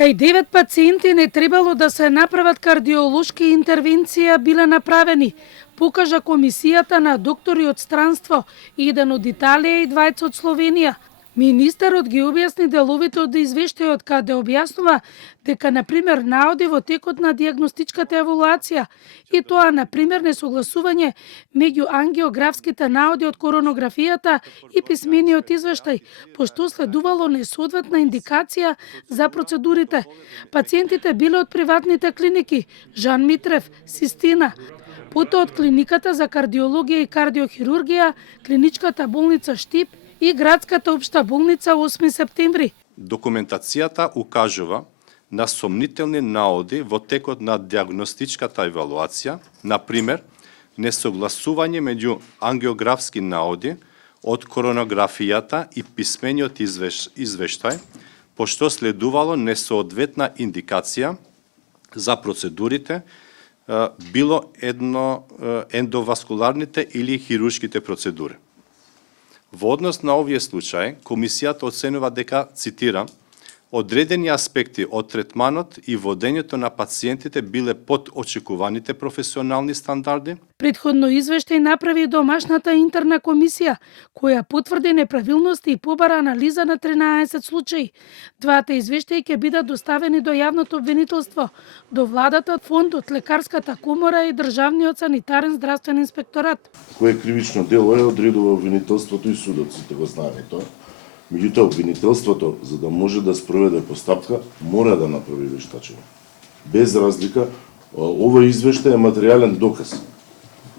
Кај 9 пациенти не требало да се направат кардиолошки интервенција биле направени, покажа комисијата на доктори од странство, еден од Италија и двајца од Словенија. Министерот ги објасни деловите од извештајот каде објаснува дека, например, наоди во текот на дијагностичката евалуација и тоа, например, несогласување меѓу ангиографските наоди од коронографијата и писмениот извештај, пошто следувало несоодветна индикација за процедурите. Пациентите биле од приватните клиники Жан Митрев, Систина, потоа од клиниката за кардиологија и кардиохирургија, клиничката болница Штип и градската општа болница 8 септември. Документацијата укажува на сомнителни наоди во текот на дијагностичката евалуација, например, несогласување меѓу ангиографски наоди од коронографијата и писмениот извештај, пошто следувало несоодветна индикација за процедурите, било ендоваскуларните или хируршките процедури. Во однос на овие случаи, комисијата оценува дека, цитирам, одредени аспекти од третманот и водењето на пациентите биле под очекуваните професионални стандарди. Претходно извештај направи домашната интерна комисија, која потврди неправилности и побара анализа на 13 случаи. Двата извештаи ќе бидат доставени до јавното обвинителство, до владата, фондот, лекарската комора и државниот санитарен здравствен инспекторат. Кое кривично дело одредува обвинителството и судот, сите го знаеме тоа. Меѓутоа, обвинителството, за да може да спроведе постапка, мора да направи вештачење. Без разлика, овој извештај е материјален доказ,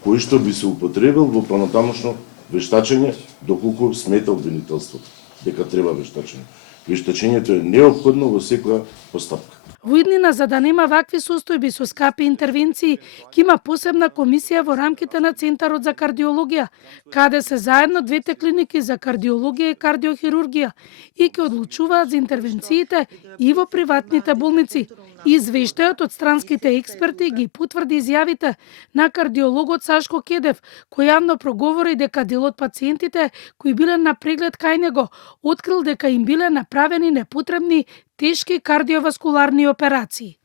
кој што би се употребил во понатамошно вештачење, доколку смета обвинителството дека треба вештачење. Вештачењето е неопходно во секоја постапка. Во иднина, за да нема вакви состојби со скапи интервенции, ќе има посебна комисија во рамките на Центарот за кардиологија, каде се заедно двете клиники за кардиологија и кардиохирургија и ќе одлучуваат за интервенциите и во приватните болници. Извештајот од странските експерти ги потврди изјавите на кардиологот Сашко Кедев, кој јавно проговори дека дел од пациентите кои биле на преглед кај него открил дека им биле направени непотребни тешки кардиоваскуларни операции.